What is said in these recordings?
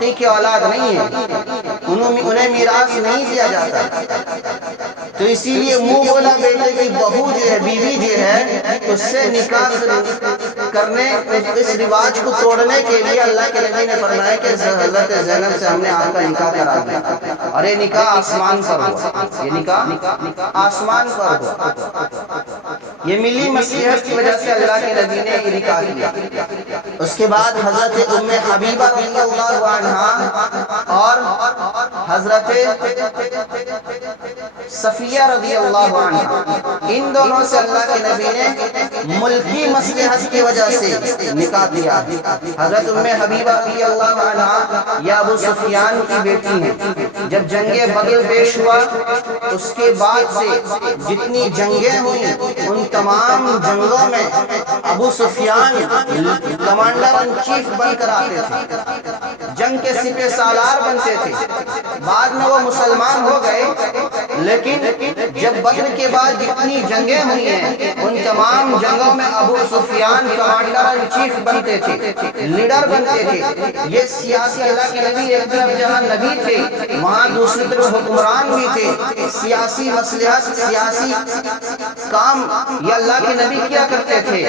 کی اولاد نہیں ہے، انہیں میراث نہیں دیا جاتا، تو اسی لیے منہ بولا بیٹے کی بہو جو ہے، بیوی جو ہے، اس سے نکاح کرنے، اس رواج کو توڑنے کے لیے اللہ کے نبی نے فرمایا کہ حضرت زینب سے ہم نے آپ کا نکاح کرا دیا، اور یہ نکاح آسمان پر ہوا، یہ نکاح آسمان پر ہوا، یہ ملی مصلحت کی وجہ سے اللہ کے نبی نے یہ نکاح کیا۔ اس کے بعد حضرت ام حبیبہ رضی اللہ عنہا اور حضرت صفیہ رضی اللہ عنہا، ان دونوں سے اللہ کے نبی نے ملکی مصلحت کی وجہ سے نکاح دیا۔ حضرت ام حبیبہ رضی اللہ عنہا یہ ابو سفیان کی بیٹی ہیں۔ جب جنگ بدر پیش ہوا، اس کے بعد سے جتنی جنگیں ہوئیں، ان تمام جنگوں میں ابو سفیان کمانڈر ان چیف بن کر آتے تھے، جنگ کے سپہ سالار بنتے تھے۔ بعد میں وہ مسلمان ہو گئے، لیکن جب بدر کے بعد جتنی جنگیں ہوئی ہیں، ان تمام جنگوں میں ابو سفیان کمانڈر ان چیف بنتے تھے، لیڈر بنتے تھے۔ یہ سیاسی، اللہ کے نبی ایک طرف جہاں نبی تھے، وہاں دوسری طرف حکمران بھی تھے۔ سیاسی مصلحت، سیاسی کام یہ اللہ کے نبی کیا کرتے تھے۔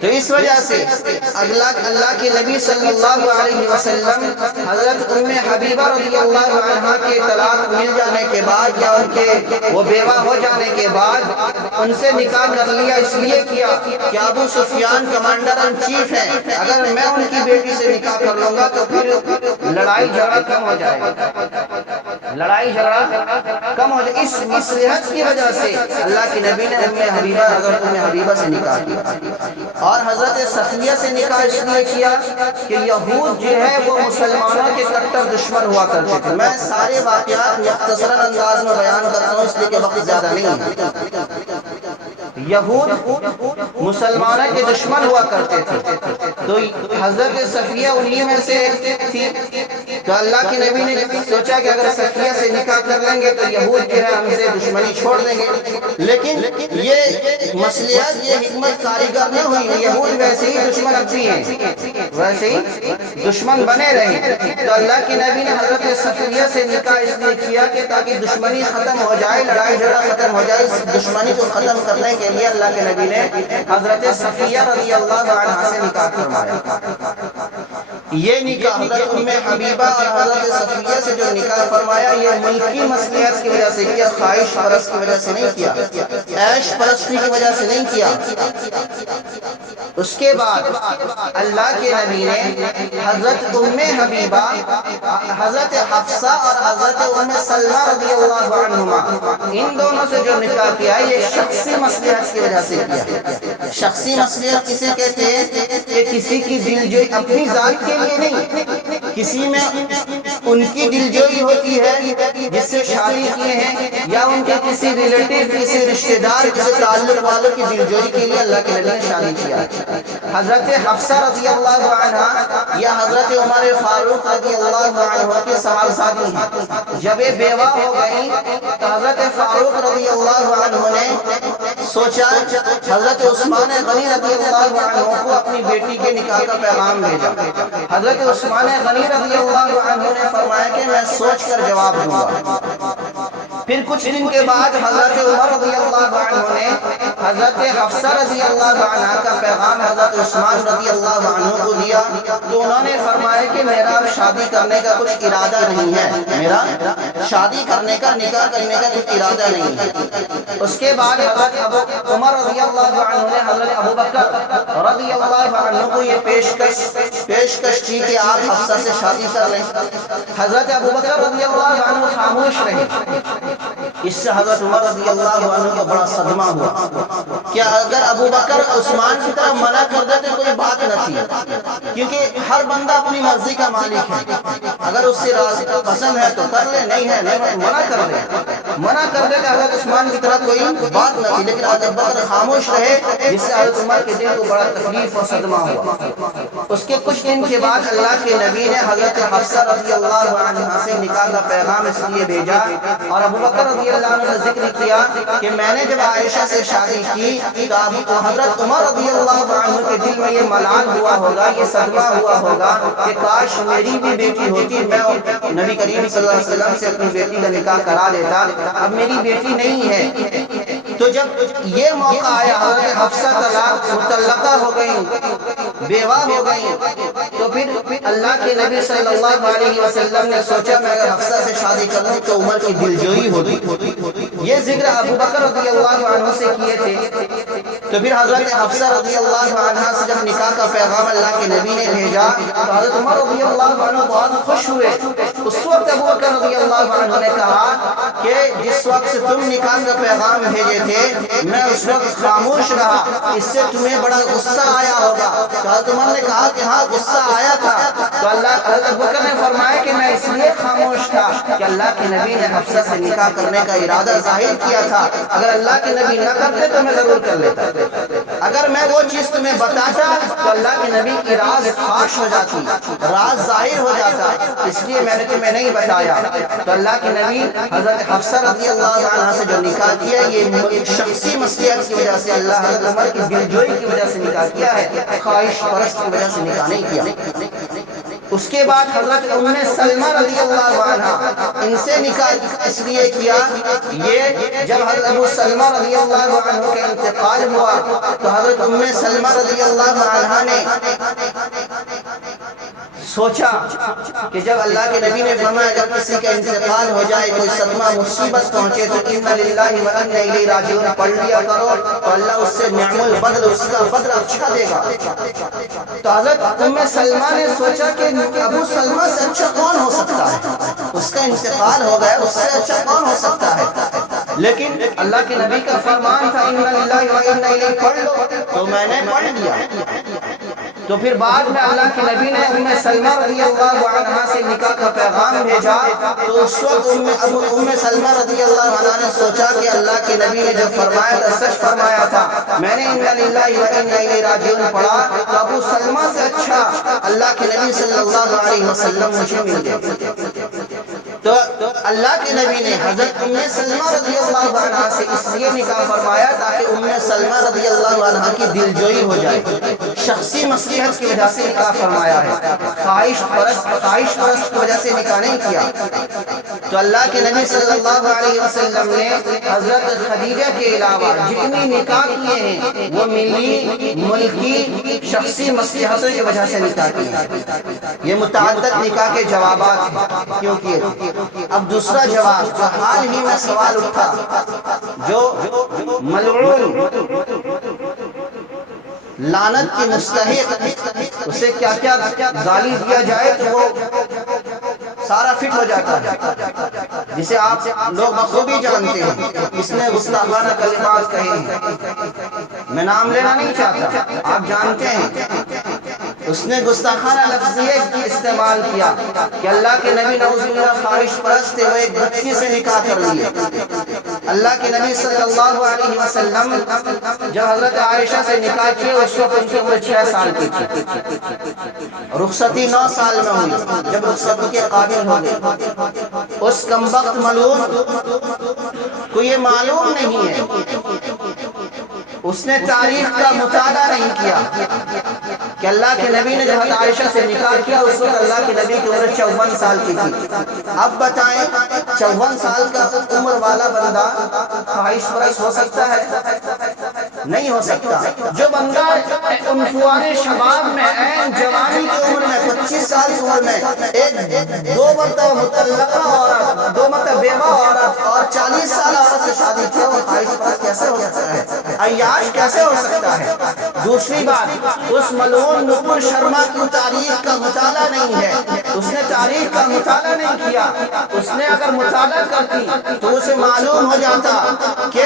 تو اس وجہ سے اللہ کے نبی صلی اللہ علیہ وسلم حضرت ام حبیبہ رضی اللہ عنہا کے طلاق مل جانے کے بعد، یا ان کے وہ بیوہ ہو جانے کے بعد، ان سے نکاح کر لیا، اس لیے کیا کہ ابو سفیان کمانڈر ان چیف ہیں، اگر میں ان کی بیٹی سے نکاح کر لوں گا تو پھر لڑائی جھگڑا کم ہو جائے گا، لڑائی جھگڑا کم ہو جائے۔ اس مصلحت کی وجہ سے اللہ کے نبی نے حضرت ام حبیبہ سے نکاح کیا، اور حضرت صفیہ سے نکاح اس لیے کیا کہ یہود جو ہے وہ مسلمانوں کے کٹر دشمن ہوا کرتے تھے۔ میں سارے واقعات مختصراً انداز میں بیان کرتا ہوں، اس لیے کہ وقت زیادہ نہیں ہے۔ یہود مسلمانوں کے دشمن ہوا کرتے تھے، تو حضرت صفیہ انہی میں سے تھی۔ تو اللہ کے نبی نے سوچا کہ اگر صفیہ سے نکاح کر لیں گے تو یہود جو ہے ہم سے دشمنی چھوڑ دیں گے، لیکن یہ مصلحت، یہ حکمت کارگر نہ ہوئی، یہود ویسے ہی دشمن اپنی ہیں، ویسے ہی دشمن بنے رہے۔ تو اللہ کے نبی نے حضرت صفیہ سے نکاح اس لیے کیا کہ تاکہ دشمنی ختم ہو جائے، لڑائی جھگڑا ختم ہو جائے۔ اس دشمنی کو ختم کرنے کے لیے اللہ کے نبی نے حضرت صفیہ رضی اللہ عنہا سے نکاح فرمایا۔ یہ نکاح حضرت ام حبیبہ اور حضرت صفیہ سے جو نکاح فرمایا، یہ ملکی مصلحت کی وجہ سے کیا، خواہش پرست کی وجہ سے نہیں کیا، عیش پرستی کی وجہ سے نہیں کیا۔ اس کے بعد اللہ کے نبی نے حضرت ام حبیبہ، حضرت حفصہ اور حضرت ام سلمہ رضی اللہ عنہما، ان دونوں سے جو نکاح کیا یہ شخصی مصلحت کی وجہ سے کیا۔ شخصی مصلحت کسے کہتے ہیں کہ کسی کی دلجوئی اپنی ذات کے لیے نہیں، کسی میں ان کی دلجوئی ہوتی ہے جس سے شادی کیے ہیں، یا ان کے کسی ریلیٹیو، کسی رشتہ دار، کسی تعلق والوں کی دلجوئی کے لیے اللہ کے نبی نے شادی کیا۔ حضرت حفصہ رضی اللہ عنہا یا حضرت عمر فاروق رضی اللہ عنہ کے صحابی ہیں، جب یہ بیوہ ہو گئی تو حضرت فاروق رضی اللہ عنہ نے سوچا، حضرت عثمان غنی رضی اللہ عنہ کو اپنی بیٹی کے نکاح کا پیغام بھیجا۔ حضرت عثمان غنی رضی اللہ عنہ نے فرمایا کہ میں سوچ کر جواب دوں گا۔ پھر کچھ دن کے بعد حضرت عمر رضی اللہ عنہ نے حضرت حفصہ رضی اللہ عنہ کا پیغام حضرت عثمان رضی اللہ عنہ کو دیا، تو انہوں نے فرمایا کہ میرا اب شادی کرنے کا کچھ ارادہ نہیں ہے، میرا شادی کرنے کا، نکاح کرنے کا کچھ ارادہ نہیں ہے۔ اس کے بعد حضرت عمر رضی اللہ عنہ نے حضرت ابو بکر رضی اللہ عنہ کو یہ پیشکش کی کہ آپ حفصہ سے شادی کر لیں۔ حضرت ابو بکر رضی اللہ عنہ خاموش رہے۔ اس سے حضرت عمر رضی اللہ عنہ کو بڑا صدمہ ہوا کہ اگر ابو بکر عثمان کی طرف منع کر دے تو کوئی بات نہ تھی، کیونکہ ہر بندہ اپنی مرضی کا مالک ہے، اگر اس سے راضی پسند ہے تو کر لے، نہیں ہے نہیں منع کر دے۔ منع کر دے کہ حضرت عثمان کی طرح کوئی بات نہ تھی، لیکن حضرت بکر خاموش رہے، جس سے حضرت عمر کے دل کو بڑا تکلیف اور صدمہ ہوا۔ اس کے کچھ دن کے بعد اللہ کے نبی نے حضرت حفصہ رضی اللہ عنہا سے نکاح کا پیغام اس لیے بھیجا، اور ابو بکر رضی اللہ عنہ نے ذکر کیا کہ میں نے جب عائشہ سے شادی کی تو حضرت عمر رضی اللہ عنہ کے دل میں یہ ملال ہوا ہوگا، یہ صدمہ ہوا ہوگا کہ کاش میری بھی بیٹی ہوتی، میں نبی کریم صلی اللہ علیہ وسلم سے اپنی بیٹی کا نکاح کرا دیتا، اب میری بیٹی نہیں ہے۔ تو جب یہ موقع آیا، حضرت حفصہ مطلقہ ہو گئیں، بیوہ ہو گئیں، تو پھر اللہ کے نبی صلی اللہ علیہ وسلم نے سوچا میں اگر حفصہ سے شادی کروں تو عمر کی دلجوئی ہوگی۔ یہ ذکر ابو بکر رضی اللہ عنہ سے کیے تھے۔ تو پھر حضرت حفصہ رضی اللہ عنہ سے جب نکاح کا پیغام اللہ کے نبی نے بھیجا تو حضرت عمر رضی اللہ عنہ بہت خوش ہوئے۔ اس وقت ابو بکر رضی اللہ عنہ نے کہا کہ جس وقت سے تم نکاح کا پیغام بھیجے تھے میں اس وقت خاموش رہا، اس سے تمہیں بڑا غصہ آیا ہوگا۔ تو حضرت عمر نے کہا کہ ہاں غصہ آیا تھا۔ تو حضرت ابو بکر نے فرمایا کہ میں اس لیے خاموش تھا کہ اللہ کے نبی نے حفصہ سے نکاح کرنے کا ارادہ ظاہر کیا تھا، اگر اللہ کے نبی نہ کرتے تو میں ضرور کر لیتا، اگر میں وہ چیز تمہیں بتاتا تو اللہ کے نبی کی راز فاش ہو جاتی، راز ظاہر ہو جاتا، اس لیے میں نے تمہیں نہیں بتایا۔ تو اللہ کے نبی حضرت حفصہ رضی اللہ عنہ سے جو نکاح کیا یہ شخصی مصلحت کی وجہ سے، اللہ حضرت عمر کی دلجوئی کی وجہ سے نکاح کیا ہے، خواہش پرست کی وجہ سے نکاح نہیں کیا۔ اس کے بعد حضرت ام سلمہ رضی اللہ عنہ ان سے نکاح اس لیے کیا، یہ جب حضرت ابو سلمہ رضی اللہ عنہ کا انتقال ہوا تو حضرت ام سلمہ رضی اللہ عنہ نے سوچا کہ جب اللہ کے نبی نے فرمایا جب کسی کا انتقال ہو جائے، کوئی صدمہ مصیبت پہنچے تو اِنَّ لِلَّهِ وَإِنَّ إِلَيْهِ رَاجِعُونَ پڑھ لیا کرو تو اللہ اس سے نعم البدل، اس کا بدل اچھا دے گا۔ تو حضرت ام سلمہ نے سوچا کہ ابو سلمہ سے اچھا کون ہو سکتا ہے، اس کا انتقال ہو گیا، اس سے اچھا کون ہو سکتا ہے۔ لیکن اللہ کے نبی کا فرمان تھا اِنَّ لِلَّهِ وَإِنَّ إِلَيْهِ پڑھ لو، تو میں نے پڑھ لیا۔ تو پھر بعد میں اللہ کے نبی نے ام سلمہ رضی اللہ عنہ سے نکاح کا پیغام بھیجا تو اس وقت ام سلمہ رضی اللہ عنہ نے سوچا کہ اللہ کے نبی نے جو فرمایا تھا سچ فرمایا تھا، میں نے اِنَّ لِلَّهِ وَإِنَّ إِلَيْهِ رَاجِعُونَ پڑھا تو ابو سلمہ سے اچھا اللہ کے نبی صلی اللہ علیہ وسلم مجھے مل گئے۔ تو اللہ کے نبی نے حضرت ام سلمہ رضی اللہ عنہ سے اس لیے نکاح فرمایا تاکہ ام سلمہ رضی اللہ عنہ کی دلجوئی ہو جائے، شخصی مصلحت کی وجہ سے نکاح فرمایا ہے، خواہش پرست کی وجہ سے نکاح نہیں کیا۔ تو اللہ کے نبی صلی اللہ علیہ وسلم نے حضرت خدیجہ کے علاوہ جتنی نکاح کیے ہیں وہ ملی ملکی شخصی مصلحتوں کی وجہ سے نکاح کیے۔ یہ متعدد نکاح کے جوابات ہیں کیوں کیے تھے۔ اب دوسرا جواب جو حال ہی میں سوال اٹھا، جو ملعون لعنت کی مستحق اسے کیا کیا گالی دیا جائے تو وہ سارا فٹ ہو جاتا ہے، جسے آپ لوگ بخوبی جانتے ہیں، اس نے گستاخانہ کلمات کہے ہیں، میں نام لینا نہیں چاہتا، آپ جانتے ہیں، اس نے گستاخانہ لفظیت استعمال کیا کہ اللہ کے نبی نعوذ باللہ خواہش پرست تھے، وہ ایک بچی سے نکاح کر لیے۔ اللہ کے نبی صلی اللہ علیہ وسلم جب حضرت عائشہ سے نکاح کیے اس وقت ان کی عمر 6 سال کی تھی، رخصتی 9 سال میں ہوئی، جب رخصتی کے قابل ہو گئے۔ اس کمبخت ملعون کو یہ معلوم نہیں ہے، اس نے تاریخ کا مطالعہ نہیں کیا کہ اللہ کے نبی نے جب حضرت عائشہ سے نکاح کیا اس وقت اللہ کے نبی کی عمر 54 سال کی تھی۔ اب بتائیں 54 سال کا عمر والا بندہ خواہش پرست ہو سکتا ہے؟ نہیں ہو سکتا۔ جو بندہ عنفوان شباب میں عین جوانی کی عمر میں 25 سال کی عمر میں ایک 2 مرتبہ مطلقہ عورت، 2 مرتبہ بیوہ عورت اور 40 سال عورت سے شادی کیا، وہ خواہش پرست کیسے ہو سکتا ہے، عیاش کیسے ہو سکتا ہے؟ دوسری بات، اس ملعون نپور شرما کی تاریخ کا مطالعہ نہیں ہے، اس نے تاریخ کا مطالعہ نہیں کیا۔ اس نے اگر مطالعہ کرتی تو اسے معلوم ہو جاتا کہ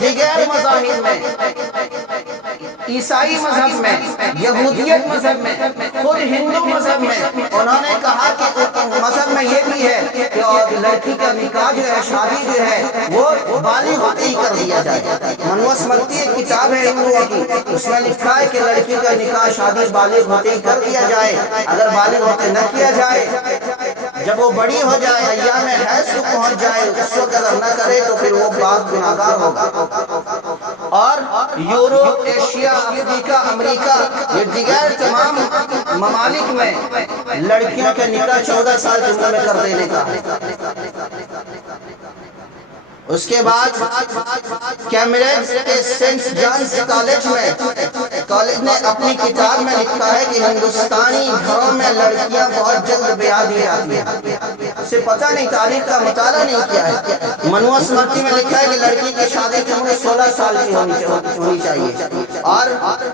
دیگر مذاہب میں، عیسائی مذہب میں، یہودیت مذہب میں، خود ہندو مذہب میں انہوں نے کہا کہ مذہب میں یہ بھی ہے کہ لڑکی کا نکاح جو ہے، شادی جو ہے وہ بالغ ہوتے ہی کر دیا جائے۔ منوسمرتی ایک کتاب ہے ہندوؤں کی، اس میں لکھا ہے کہ لڑکی کا نکاح شادی بالغ ہوتے ہی کر دیا جائے۔ اگر بالغ ہوتے نہ کیا جائے، جب وہ بڑی ہو جائے، ایام حیض کو پہنچ جائے، اس وقت اگر نہ کرے تو پھر وہ باپ گناہگار ہوگا۔ اور یورپ، ایشیا، افریقہ، امریکہ، یہ دیگر تمام ممالک میں لڑکیوں کے نکاح 14 سال کی عمر میں کر دینے کا ہے۔ اس کے بعد کیمبرج کے سینٹ جانز کالج نے اپنی کتاب میں لکھا ہے کہ ہندوستانی گھروں میں لڑکیاں بہت جلد بیاہ دی جاتی ہیں۔ اسے پتہ نہیں، تاریخ کا مطالعہ نہیں کیا ہے۔ منوسمرتی میں لکھا ہے کہ لڑکی کی شادی کی عمر 16 سال کی ہونی چاہیے، اور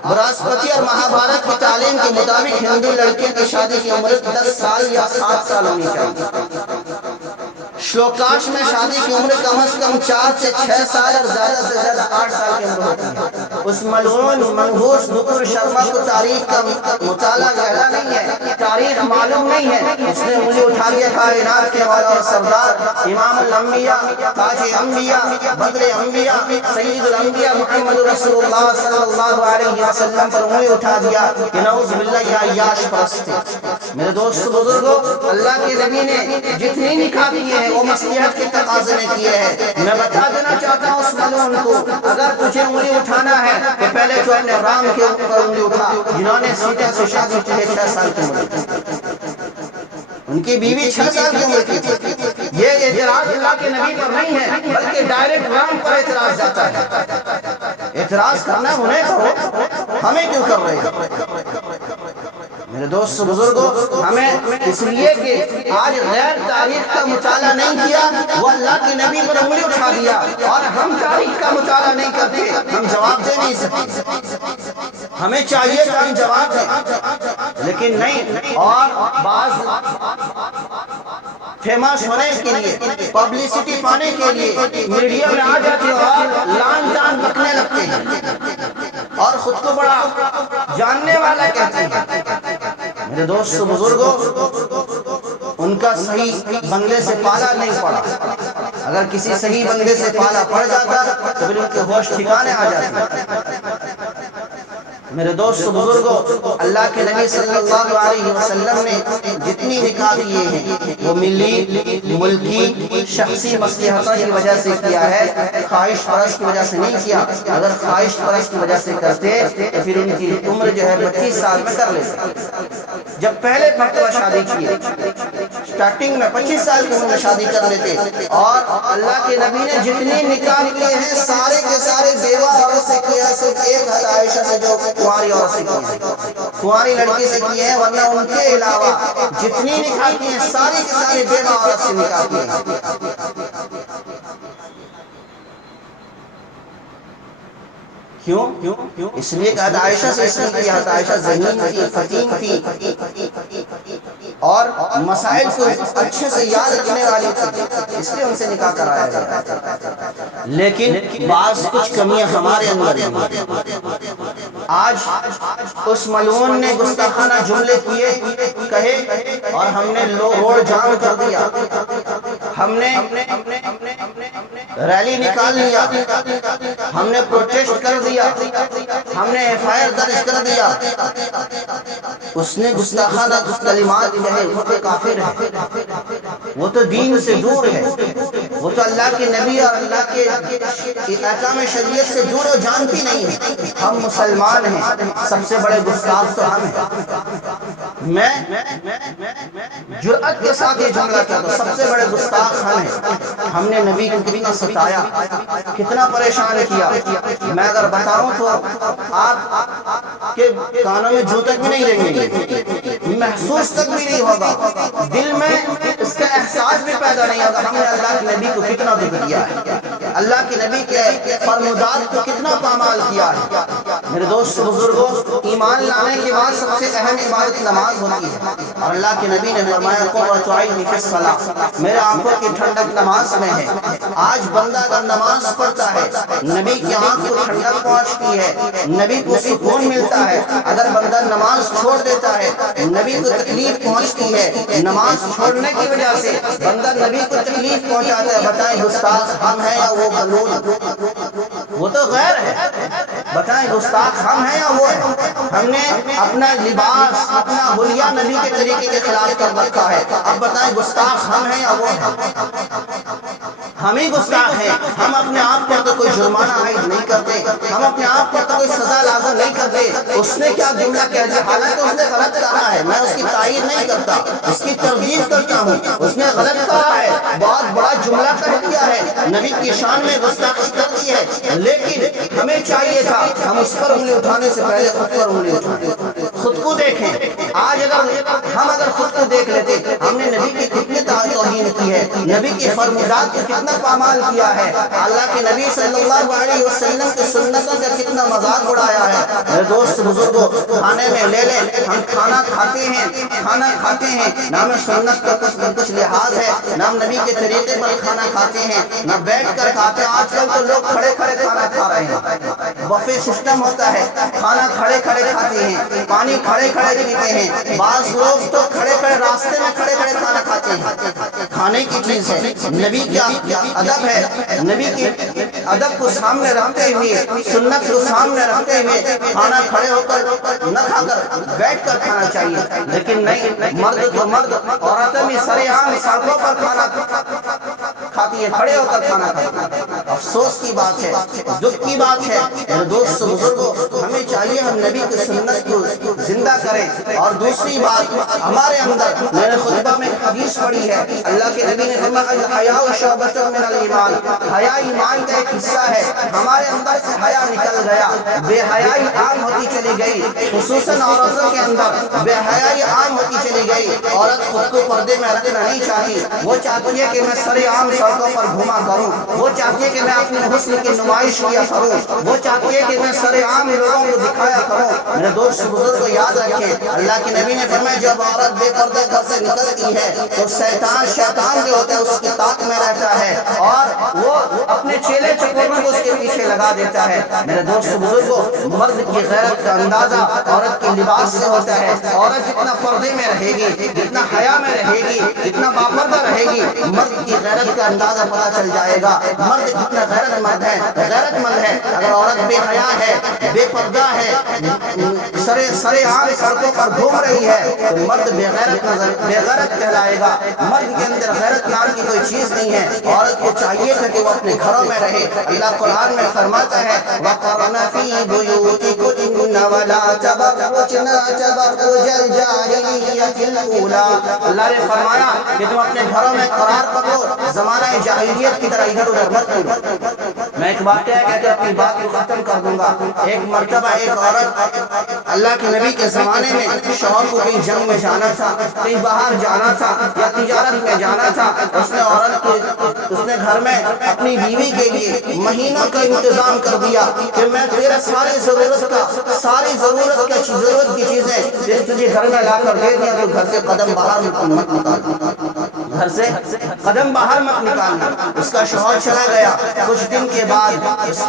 برہسپتی اور مہابھارت کی تعلیم کے مطابق ہندو لڑکیوں کی شادی کی عمر 10 سال یا 7 سال ہونی چاہیے۔ شلوکاش میں شادی کی عمر کم از کم 4 سے 6 سال اور زیادہ سے زیادہ 8 سال کی عمر ہوتی ہے۔ اس ملعون منحوس نپور شرما کو تاریخ کا مطالعہ گہرا نہیں ہے، تاریخ معلوم نہیں ہے۔ اس نے انگلی اٹھا دیا کائنات کے والا اور سردار، امام الانبیاء، تاج انبیاء، بدر انبیاء، سید الانبیاء محمد رسول اللہ صلی اللہ علیہ وسلم پر انگلی اٹھا دیا کہ نعوذ باللہ یہ عیاش پرست ہے۔ میرے دوست بزرگوں، اللہ کے نبی نے جتنی نکاح کیے ہیں وہ مصلحت کے تقاضے میں کیے ہیں۔ میں بتا دینا چاہتا ہوں اس ملعون کو، اگر تجھے انگلی اٹھانا ہے تو پہلے تو اپنے رام کے اوپر انگلی اٹھا، جنہوں نے سیتا سے شادی کی ہے 6 سال کی عمر کی، ان کی بیوی 6 سال کی عمر کی تھی۔ یہ اعتراض اللہ کے نبی پر نہیں ہے، بلکہ ڈائریکٹ رام پر اعتراض جاتا ہے۔ اعتراض کرنا انہیں کرو، ہمیں کیوں کر رہے ہیں؟ میرے دوست بزرگوں، ہمیں اس لیے کہ آج غیر تاریخ کا مطالعہ نہیں کیا، وہ اللہ کے نبی پر انگلی اٹھا دیا، اور ہم تاریخ کا مطالعہ نہیں کرتے، ہم جواب دے نہیں سکتے۔ ہمیں چاہیے کہ ہم جواب دیں، لیکن نہیں۔ اور بعض فیمس ہونے کے لیے، پبلسٹی پانے کے لیے میڈیا میں آ جاتے ہیں اور لان تان بکنے لگتے ہیں اور خود کو بڑا جاننے والا کہتے ہیں۔ میرے دوست بزرگوں، ان کا صحیح بندے سے پالا نہیں پڑا۔ اگر کسی صحیح بندے سے پالا پڑ جاتا تو پھر ان کے ہوش ٹھکانے آ جاتے۔ میرے دوست بزرگوں، اللہ کے نبی صلی اللہ علیہ وسلم نے جتنی نکاح کیے ہیں وہ ملی، ملکی، شخصی مصلحتوں کی وجہ سے کیا ہے، خواہش پرست کی وجہ سے نہیں کیا۔ اگر خواہش پرست کی وجہ سے کرتے تو پھر ان کی عمر جو ہے 25 سال میں کر لیتے۔ جب پہلے مرتبہ شادی کیے، سٹارٹنگ میں 25 سال کی عمر میں شادی کر لیتے۔ اور اللہ کے نبی نے جتنی نکاح کیے ہیں سارے کے سارے بیوہ عورت سے کیے ہیں، صرف ایک حضرت عائشہ سے جو کنواری عورت سے کیے ہیں، کنواری لڑکی سے کیے ہیں، ورنہ ان کے علاوہ جتنی نکاح کیے ہیں ساری کے سارے بیوہ عورت سے نکاح کیے ہیں۔ کیوں؟ اس لیے کہ حضرت عائشہ سے اس لیے حضرت عائشہ ذہین تھی، فتین تھی، اور مسائل کو اچھے سے یاد رکھنے والی تھی، اس لیے ان سے نکاح کرایا گیا۔ لیکن بعض کچھ کمیاں ہمارے اندر ہیں۔ آج اس ملعون نے گستاخانہ جملے کہے اور ہم نے روڈ جام کر دیا، ہم نے ریلی نکال لیا، ہم نے پروٹیسٹ کر دیا، ہم نے ایف آئی آر درج کر دیا۔ اس نے گستاخانہ کلمات کہے، وہ تو کافر ہے، وہ تو دین سے دور ہے، وہ تو اللہ کے نبی اور اللہ کے احکام شریعت سے دور و جانتی نہیں ہے۔ ہم مسلمان ہیں، سب سے بڑے گستاخ تو ہم ہیں۔ میں جرأت کے ساتھ یہ جملہ کہتا ہوں، سب سے بڑے گستاخ ہم ہیں۔ ہم نے نبی کو کتنا ستایا، کتنا پریشان کیا۔ میں اگر بتاؤں تو آپ کے کانوں میں جو تک بھی نہیں رہیں گے، محسوس تک بھی نہیں ہوگا، دل میں اس کا احساس بھی پیدا نہیں ہوگا ہم نے اللہ کے نبی کو کتنا دکھ دیا ہے۔ اللہ کے نبی کے فرمودات کو کتنا پامال کیا ہے۔ میرے دوست بزرگوں، ایمان لانے کے بعد سب سے اہم عبادت نماز ہوتی ہے، اور اللہ کے نبی نے فرمایا قرۃ عینی فی الصلاۃ، میرے آنکھوں کی ٹھنڈک نماز میں ہے۔ آج بندہ اگر نماز پڑھتا ہے، نبی کی آنکھ کو ٹھنڈک پہنچتی ہے، نبی کو سکون ملتا ہے۔ اگر بندہ نماز چھوڑ دیتا ہے، نبی کو تکلیف پہنچتی ہے۔ نماز چھوڑنے کی وجہ سے بندہ نبی کو تکلیف پہنچاتا ہے۔ بتائیں گستاخ ہم ہیں یا وہ قانون؟ وہ تو غیر ہے۔ بتائیں گستاخ ہم ہیں یا وہ ہے؟ ہم نے اپنا لباس، اپنا حلیہ نبی کے طریقے کے خلاف کر رکھا ہے۔ اب بتائیں گستاخ ہم ہیں یا وہ ہے؟ ہم ہی گستاخ ہیں۔ ہم اپنے آپ پر تو کوئی جرمانہ عائد نہیں کرتے، ہم اپنے آپ پر تو کوئی سزا لازم نہیں کرتے۔ اس نے کیا جملہ کہہ دیا، حالانکہ اس نے غلط کہا ہے، میں اس کی تائید نہیں کرتا، اس کی تردید کرتا ہوں۔ اس نے غلط کہا ہے، بہت بڑا جملہ کہہ دیا ہے، نبی کی شان میں گستاخی کر دی ہے، لیکن ہمیں چاہیے تھا ہم اس پر انگلی اٹھانے سے پہلے خود پر انگلی اٹھائیں، خود کو دیکھیں۔ آج اگر خود کو دیکھ لیتے، ہم نے نبی کی کتنی توہین کی ہے، نبی کے فرمودات کو کتنا پامال کیا ہے، اللہ کے نبی صلی اللہ علیہ وسلم کی سنتوں کا کتنا مذاق اڑایا ہے۔ میرے دوست بزرگوں، کھانے میں لے لیں، ہم کھانا کھاتے ہیں، نہ ہمیں سنت کا کچھ لحاظ ہے، نہ ہم نبی کے طریقے پر کھانا کھاتے ہیں، نہ بیٹھ کر کھاتے ہیں۔ آج کل تو لوگ کھڑے کھڑے کھانا کھا رہے ہیں، بفے سسٹم ہوتا ہے، کھانا کھڑے کھڑے کھاتے ہیں، پانی کھڑے کھڑے پیتے ہیں۔ بعض لوگ تو کھڑے کھڑے راستے میں کھڑے کھڑے کھانا کھاتے ہیں۔ کھانے کی چیز ہے، نبی کا ادب ہے، نبی کے ادب کو سامنے رکھتے ہوئے، سنت کو سامنے رکھتے ہوئے کھانا کھڑے ہو کر نہ کھا کر بیٹھ کر کھانا چاہیے، لیکن نہیں، مرد تو مرد، عورتیں بھی سرے عام سڑکوں پر کھانا کھاتی ہے، کھڑے ہو کر کھانا کھاتی ہے۔ افسوس کی بات ہے، دکھ کی بات ہے۔ میرے دوست بزرگوں، ہمیں چاہیے ہم نبی کی سنت کو زندہ کریں۔ اور دوسری بات، ہمارے اندر، میں نے خطبہ میں حدیث پڑھی ہے، اللہ کے نبی نے فرمایا الحیاء شعبۃ من الایمان، حیا ایمان کا ایک حصہ ہے۔ ہمارے اندر سے حیا نکل گیا، بے حیائی عام ہوتی چلی گئی، خصوصاً عورتوں کے اندر بے حیائی عام ہوتی چلی گئی۔ عورت خود کو پردے میں رکھنا نہیں چاہتی، وہ چاہتی ہے کہ میں سرے عام سڑکوں پر گھوما کروں، وہ چاہتی ہے کہ میں اپنے حسن کی نمائش کیا کروں، وہ چاہتی ہے کہ میں سرے عام لوگوں کو دکھایا کروں۔ میرے دوست بزرگ کو یاد رکھیں، اللہ کے نبی نے فرمایا جب عورت بے پردے گھر سے نکلتی ہے تو شیطان جو ہوتا ہے اس کی طاق میں رہتا ہے، اور وہ اپنے چیلے چپوروں کو اس کے پیچھے لگا دیتا ہے۔ میرے دوست بزرگوں، مرد کی غیرت کا اندازہ عورت کے لباس سے ہوتا ہے۔ عورت جتنا پردے میں رہے گی، جتنا حیا میں رہے گی، جتنا باپردہ رہے گی، مرد کی غیرت کا اندازہ پتہ چل جائے گا، مرد کتنا غیرت مند ہے۔ اگر عورت بے حیا ہے، بے پردہ ہے، سرے عام سڑکوں پر گھوم رہی ہے تو مرد بے غیرت کہلائے گا۔ مرد کے اندر غیرت نام کی کوئی چیز نہیں ہے۔ عورت کو چاہیے تھا کہ وہ اپنے گھروں میں رہے۔ اللہ قرآن میں فرماتا ہے وَقَرْنَ فِي بُيُوتِكُنَّ وَلَا تَبَرَّجْنَ تَبَرُّجَ الْجَاهِلِيَّةِ الْأُولَىٰ، اللہ نے فرمایا کہ تم اپنے گھروں میں قرار پکڑو، زمانہ جاہلیت کی طرح ادھر ادھر مت پھرو۔ میں ایک واقعہ کہہ کے اپنی بات کو ختم کر دوں گا۔ ایک مرتبہ ایک عورت، اللہ کے نبی کے زمانے میں شوہر کو کہیں جنگ میں جانا تھا، کہیں باہر جانا تھا یا تجارت میں جانا تھا، اس نے گھر میں اپنی بیوی کے لیے مہینوں کا انتظام کر دیا کہ میں تیرا ساری ضرورت کی چیزیں تجھے گھر میں لا کر دے دیا، تو گھر سے قدم باہر مت نکالنا، گھر سے قدم باہر مت نکالنا۔ اس کا شوہر چلا گیا، کچھ دن کے بعد اس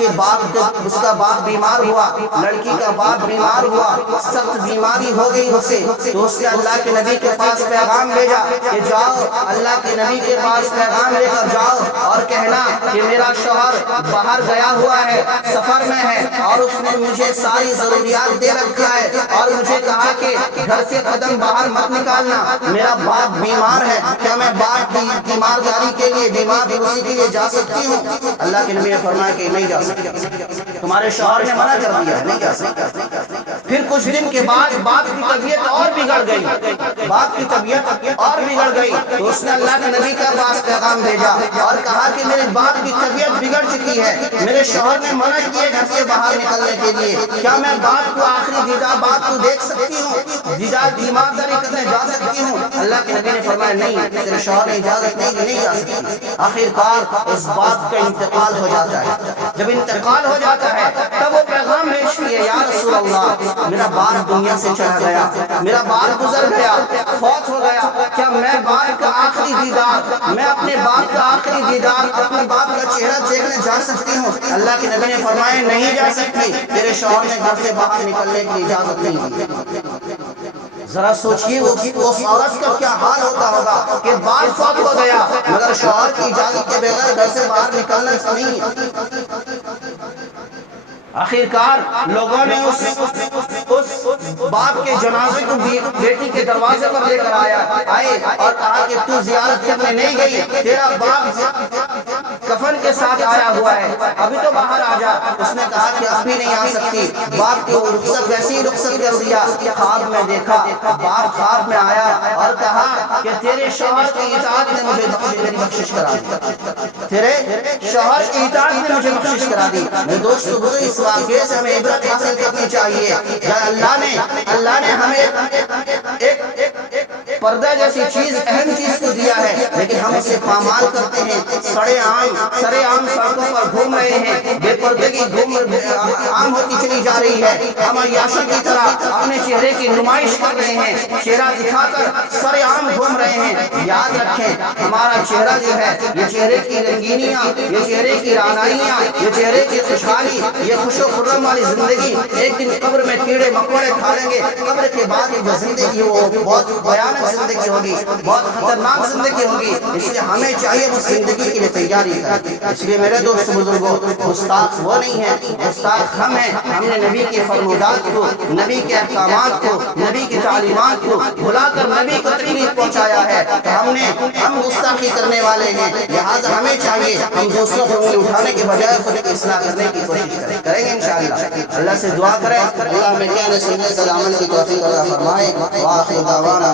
کا باپ بیمار ہوا، لڑکی کا باپ بیمار ہوا، سخت بیماری ہو گئی اسے، تو اس نے اللہ کے نبی کے پاس پیغام بھیجا کہ جاؤ، اللہ کے نبی کے پاس پیغام لے کر جاؤ اور کہنا کہ میرا شوہر باہر گیا ہوا ہے، سفر میں ہے، اور اس نے مجھے ساری ضروریات دے رکھا ہے اور مجھے کہا کہ گھر سے قدم باہر مت نکالنا، میرا باپ بیمار ہے، کیا میں باپ کی بیمارداری کے لیے، بیمار پرسی کے لیے جا سکتی ہوں؟ اللہ کے نبی نے فرمایا کہ نہیں جا سکتی، تمہارے شوہر نے منع کر دیا ہے، نہیں جا سکتی۔ پھر کچھ دن کے بعد باپ کی طبیعت اور بگڑ گئی، تو اس نے اللہ کے نبی کے پاس پیغام بھیجا اور کہا کہ میرے باپ کی طبیعت بگڑ چکی ہے، میرے شوہر نے منع کیے گھر سے باہر نکلنے کے لیے، کیا میں باپ کو آخری دیدار باپ کو دیکھ سکتی ہوں، دیدار بیمارداری کرنے جا سکتی ہوں؟ اللہ کے نبی نے فرمایا نہیں، تیرے شوہر نے اجازت نہیں جا سکتی۔ آخر کار اس بات کا انتقال ہو جاتا ہے۔ جب انتقال ہو جاتا ہے تب وہ پیغام پیش کیے، یا رسول اللہ میرا باپ دنیا سے چلا گیا، میرا باپ گزر گیا، فوت ہو گیا، کیا میں باپ کا آخری دیدار، میں اپنے باپ کا آخری دیدار، اپنے باپ کا چہرہ دیکھنے جا سکتی ہوں؟ اللہ کے نبی نے فرمایا نہیں جا سکتی، تیرے شوہر نے گھر سے باہر نکلنے کی اجازت نہیں دی۔ ذرا سوچئے اس عورت کا کیا حال ہوتا ہوگا کہ باپ فوت ہو گیا مگر شوہر کی اجازت کے بغیر گھر سے باہر نکلنا نہیں۔ آخر کار لوگوں نے اس باپ کے جنازے کو بیٹی کے دروازے پر لے کر آئے اور کہا کہ تو زیارت کرنے نہیں گئی، تیرا باپ کفن کے ساتھ آیا ہوا ہے، ابھی تو باہر آ جا۔ اس نے کہا کہ اب بھی نہیں آ سکتی۔ باپ کو رخصت ویسے ہی رخصت کر دیا۔ خواب میں دیکھا، باپ خواب میں آیا اور کہا کہ تیرے شوہر کی اطاعت نے مجھے میری بخشش کرا دی، تیرے شوہر کی اطاعت نے مجھے بخشش کرا دی۔ میرے دوستو بزرگ، اس واقعے سے ہمیں عبرت حاصل کرنی چاہیے۔ اللہ نے ہمیں ایک پردہ جیسی چیز، اہم چیز کو دیا ہے، لیکن ہم اسے پامال کرتے ہیں، سرے عام سڑکوں پر گھوم رہے ہیں، بے پردگی عام ہوتی چلی جا رہی ہے۔ ہم عیاشوں کی طرح اپنے چہرے کی نمائش کر رہے ہیں، چہرہ دکھا کر سرے عام گھوم رہے ہیں۔ یاد رکھیں ہمارا چہرہ جو ہے، یہ چہرے کی رنگینیاں، یہ چہرے کی رعنائیاں، یہ چہرے کی خوشحالی، یہ خوش و خرم والی زندگی ایک دن قبر میں کیڑے مکوڑے کھا لیں گے۔ قبر کے بعد کی جو زندگی وہ بہت بھیانک زندگی ہوگی، بہت خطرناک زندگی ہوگی، اس لیے ہمیں چاہیے اس زندگی کے لیے تیاری کریں۔ اس لیے میرے دوست بزرگوں، گستاخ وہ نہیں ہے، گستاخ ہم ہیں۔ ہم نے نبی کے فرمودات کو، نبی کے احکامات کو، نبی کی تعلیمات کو بھلا کر نبی کو تکلیف پہنچایا ہے، تو ہم گستاخی کرنے والے ہیں۔ لہٰذا ہمیں چاہیے ہم دوسروں کو انگلی اٹھانے کے بجائے خود کی اصلاح کرنے کی کوشش کریں گے انشاءاللہ۔ اللہ سے دعا کریں اللہ ہمیں کہنے سننے سے عمل کی توفیق عطا فرمائے۔ وآخر دعوانا